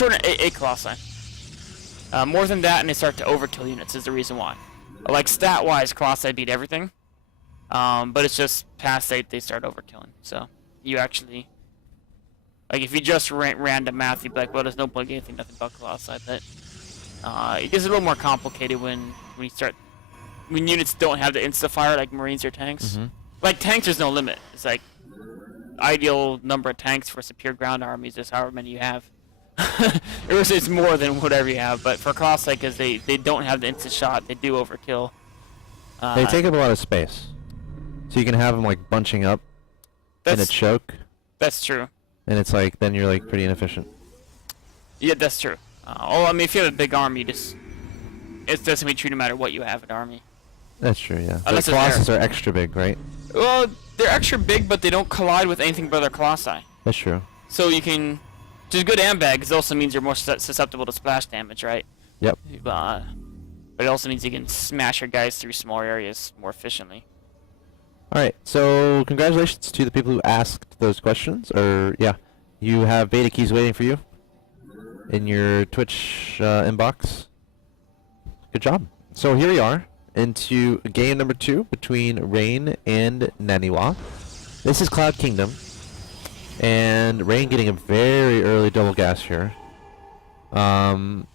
short of 8 Colossi. More than that, and they start to overkill units is the reason why. Like, stat-wise, Colossi beat everything. But it's just past 8, they start overkilling. So, you actually... Like, if you just random math, you'd be like, well, there's no blink anything, nothing but Colossi. But it gets a little more complicated when units don't have the insta-fire, like Marines or tanks. Like, tanks, there's no limit. It's like, ideal number of tanks versus pure ground armies is however many you have. It's more than whatever you have, but for Colossi, because they don't have the instant shot, they do overkill. They take up a lot of space. So you can have them, like, bunching up in a choke. That's true. And it's like, then you're, like, pretty inefficient. Yeah, that's true. I mean, if you have a big army, it's doesn't be true no matter what you have in army. That's true, yeah. Unless the Colossus are extra big, right? Well, they're extra big, but they don't collide with anything but their Colossi. That's true. So you can, which is good and bad, because it also means you're more susceptible to splash damage, right? Yep. But it also means you can smash your guys through small areas more efficiently. Alright, so congratulations to the people who asked those questions. Yeah, you have beta keys waiting for you in your Twitch inbox. Good job. So here we are into game number 2 between Rain and Naniwa. This is Cloud Kingdom, and Rain getting a very early double gas here. And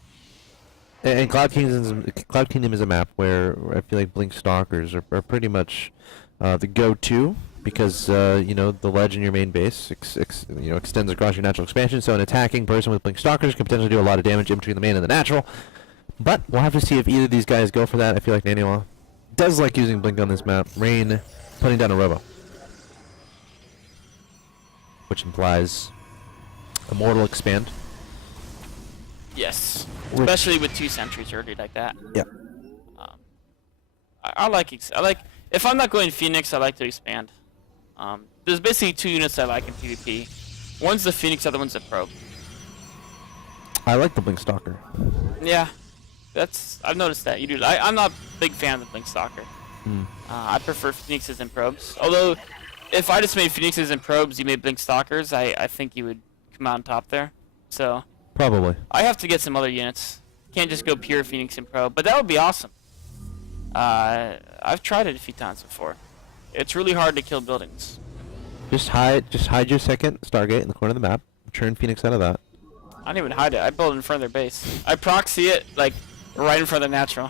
Cloud Kingdom is a map where I feel like Blink Stalkers are pretty much the go-to, because you know, the ledge in your main base extends across your natural expansion, so an attacking person with Blink Stalkers can potentially do a lot of damage in between the main and the natural. But we'll have to see if either of these guys go for that. I feel like Naniwa does like using Blink on this map. Rain putting down a Robo, which implies Immortal Expand. Yes, especially with 2 sentries early like that. Yeah. I like if I'm not going Phoenix, I like to expand. There's basically 2 units I like in PvP. One's the Phoenix, the other one's the Probe. I like the Blink Stalker. Yeah, I've noticed that you do. I'm not a big fan of the Blink Stalker. I prefer Phoenixes and Probes. Although, if I just made Phoenixes and Probes, you made Blink Stalkers, I think you would come out on top there. So Probably. I have to get some other units. Can't just go pure Phoenix and Probe, but that would be awesome. I've tried it a few times before. It's really hard to kill buildings. Just hide your second Stargate in the corner of the map. Turn Phoenix out of that. I don't even hide it. I build it in front of their base. I proxy it, like, right in front of the natural.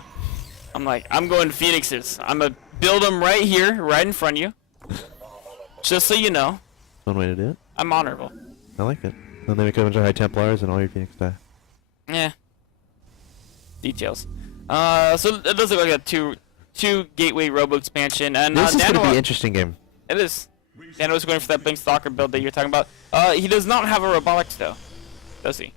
I'm like, I'm going Phoenixes. I'm gonna build them right here, right in front of you. Just so you know. One way to do it. I'm honorable. I like it. Then they make a bunch of High Templars and all your Phoenix die. Yeah. Details. So it does look like a two gateway robo expansion, and this is Naniwa, gonna be an interesting game. It is. Nano's going for that Blink Stalker build that you're talking about. He does not have a robotics though, does he?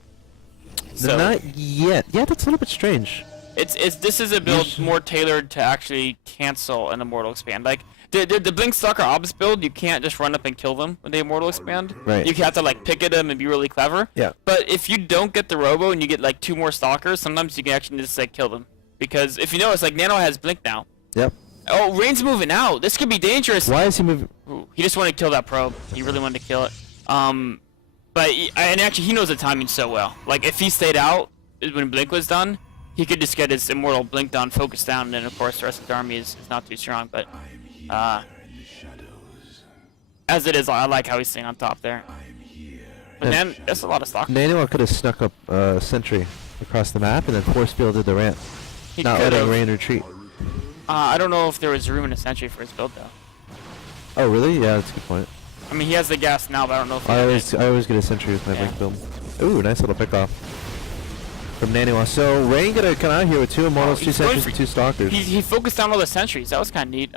So not yet. Yeah, that's a little bit strange. This is a build more tailored to actually cancel an Immortal Expand. Like the Blink Stalker Obs build, you can't just run up and kill them when they Immortal Expand. Right. You have to like pick at them and be really clever. Yeah. But if you don't get the Robo and you get like 2 more Stalkers, sometimes you can actually just like kill them. Because if you notice, like Nano has Blink now. Yep. Oh, Rain's moving out. This could be dangerous. Why is he moving? Ooh, he just wanted to kill that probe. He really wanted to kill it. But and actually he knows the timing so well. Like if he stayed out when Blink was done, he could just get his Immortal Blink done, focus down, and then of course the rest of the army is not too strong. But as it is, I like how he's staying on top there. But then that's a lot of stock. Naniwa could have snuck up sentry across the map and then force fielded the ramp. He not letting Rain retreat. I don't know if there was room in a sentry for his build though. Oh really? Yeah, that's a good point. I mean, he has the gas now, but I don't know if I always get a sentry with my Blink build. Ooh, nice little pick off from Naniwa. So Rain gonna come out here with 2 Immortals, 2 sentries, and 2 Stalkers. He focused down all the sentries. That was kind of neat.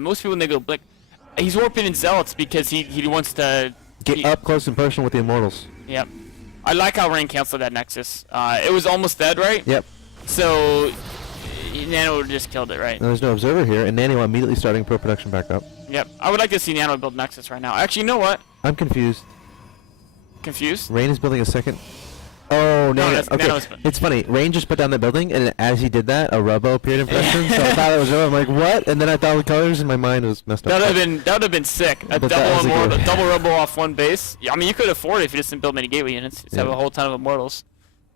Most people when they go Blink, he's warping in Zealots because he wants to get up close and personal with the Immortals. Yep. I like how Rain canceled that Nexus. It was almost dead, right? Yep. So Nano just killed it, right? And there's no observer here, and Naniwa immediately starting pro production back up. Yep. I would like to see Nano build Nexus right now. Actually, you know what? I'm confused. Confused? Rain is building a second. Oh, no, okay. It's funny. Rain just put down the building, and as he did that, a Robo appeared in front of him, so I thought it was Robo. I'm like, what? And then I thought the colors, and my mind was messed up. That would have been sick. A double Robo off one base. Yeah, I mean, you could afford it if you just didn't build many gateway units. Just have a whole ton of Immortals.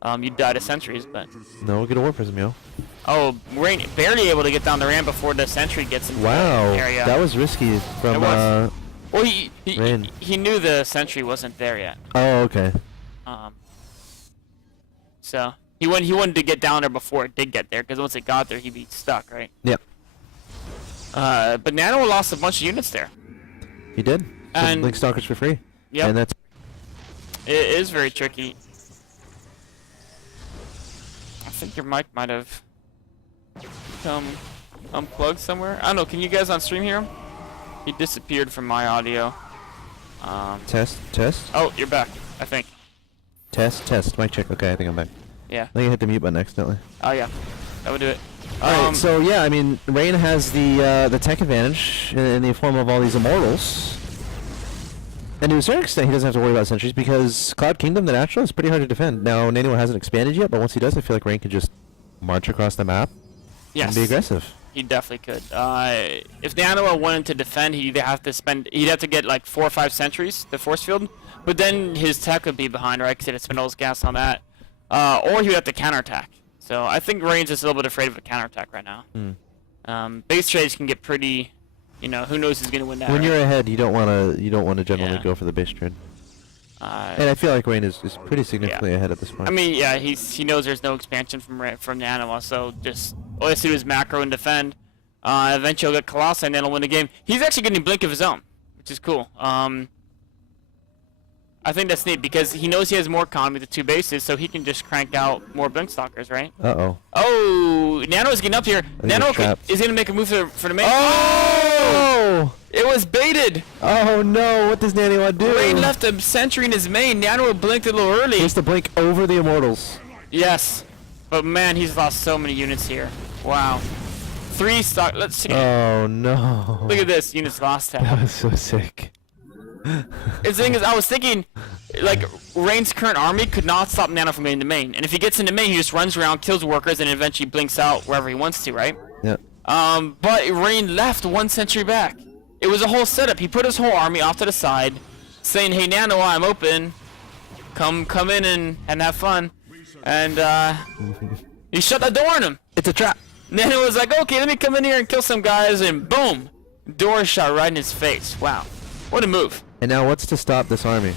You die to sentries, but No, we'll get a War Prism, yo. oh, Rain barely able to get down the ramp before the sentry gets into Wow, the area. that was risky from It was. Well, Rain. he knew the sentry wasn't there yet. Oh, okay. So he wanted to get down there before it did get there, because once it got there, he'd be stuck, right? Yep. But Nano lost a bunch of units there. He did. And Link Stalkers for free. Yep. And that's. It is very tricky. I think your mic might have come unplugged somewhere. I don't know. Can you guys on stream hear him? He disappeared from my audio. Test. Oh, you're back. I think. Test. Mic check. Okay, I think I'm back. Yeah. I think I hit the mute button accidentally. Oh yeah. That would do it. Alright, so yeah, I mean, Rain has the tech advantage in the form of all these immortals. And to a certain extent, he doesn't have to worry about sentries because Cloud Kingdom, the natural, is pretty hard to defend. Now, Naniwa hasn't expanded yet, but once he does, I feel like Rain could just march across the map and be aggressive. He definitely could. If Naniwa wanted to defend, he'd have to get like 4 or 5 sentries, the force field, but then his tech would be behind, right? Because he'd have to spend all his gas on that. Or he would have to counterattack. So I think Rain's just a little bit afraid of a counterattack right now. Base trades can get pretty, you know, who knows who's gonna win that. When you're ahead, you don't want to generally go for the base trade. And I feel like Rain is pretty significantly ahead at this point. I mean, yeah, he knows there's no expansion from Naniwa, so just all he has to do is macro and defend. Eventually he'll get Colossi and then he'll win the game. He's actually getting Blink of his own, which is cool. I think that's neat because he knows he has more economy with the 2 bases, so he can just crank out more Blink Stalkers, right? Uh-oh. Oh, Nano's getting up here. Nano is going to make a move for the main. Oh! It was baited. Oh no, what does Naniwa do? Rain left a sentry in his main. Nano blinked a little early. He has to blink over the immortals. Yes. But man, he's lost so many units here. Wow. 3 stock. Let's see. Oh no. Look at this. Units lost. That was so sick. The thing is, I was thinking, like, Rain's current army could not stop Nano from getting to main. And if he gets into main, he just runs around, kills workers, and eventually blinks out wherever he wants to, right? Yep. But Rain left 1 sentry back. It was a whole setup. He put his whole army off to the side, saying, "Hey, Nano, I'm open. Come in and have fun." And he shut the door on him. It's a trap. Nano was like, "Okay, let me come in here and kill some guys," and boom, door shot right in his face. Wow, what a move. And now, what's to stop this army?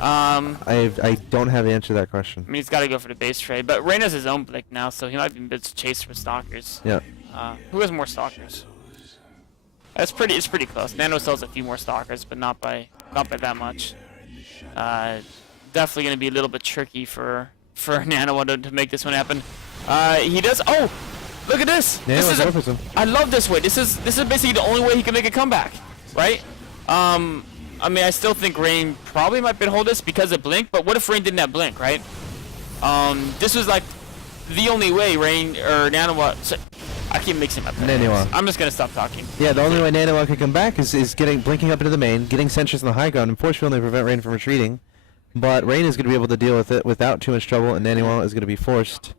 I don't have the answer to that question. I mean, he's got to go for the base trade, but Rain has his own Blink now, so he might be a bit chased for stalkers. Yeah. Who has more stalkers? It's pretty close. Nano still has a few more stalkers, but not by that much. Definitely going to be a little bit tricky for Nano to make this one happen. He does. Oh, look at this. I love this way. This is basically the only way he can make a comeback, right? I mean, I still think Rain probably might be able to hold this because of Blink, but what if Rain didn't have Blink, right? This was like the only way Rain or Naniwa. I keep mixing up. Naniwa. I'm just gonna stop talking. Yeah, the only way Naniwa can come back is blinking up into the main, getting sentries on the high ground, and force fielding to prevent Rain from retreating. But Rain is going to be able to deal with it without too much trouble, and Naniwa is going to be forced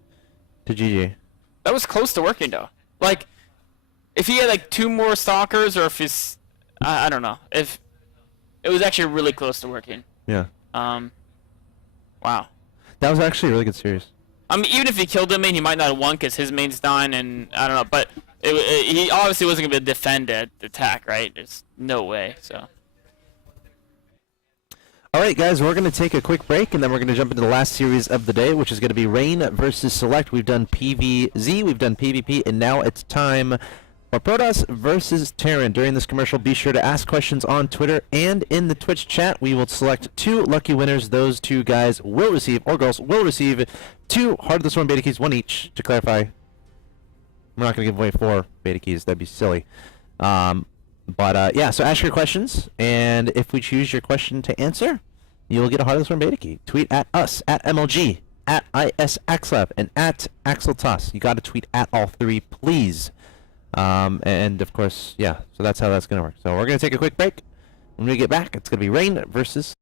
to GG. That was close to working though. Like, if he had like 2 more stalkers, or if he's, I don't know, if it was actually really close to working. Yeah. Wow. That was actually a really good series. I mean, even if he killed the main, he might not have won because his main's dying, and I don't know. But he obviously wasn't going to defend the attack, right? There's no way. So. Alright guys, we're going to take a quick break and then we're going to jump into the last series of the day, which is going to be Rain versus Select. We've done PvZ, we've done PvP, and now it's time for Protoss versus Terran. During this commercial, be sure to ask questions on Twitter and in the Twitch chat. We will select 2 lucky winners. Those 2 guys will receive, or girls will receive, 2 Heart of the Storm beta keys, 1 each. To clarify, we're not going to give away 4 beta keys. That'd be silly. Yeah, so ask your questions, and if we choose your question to answer, you will get a Heart of the Storm beta key. Tweet at us, at MLG, at ISAxslav, and at Axeltoss. You got to tweet at all 3, please. And of course, yeah, so that's how that's going to work. So we're going to take a quick break. When we get back, it's going to be Rain versus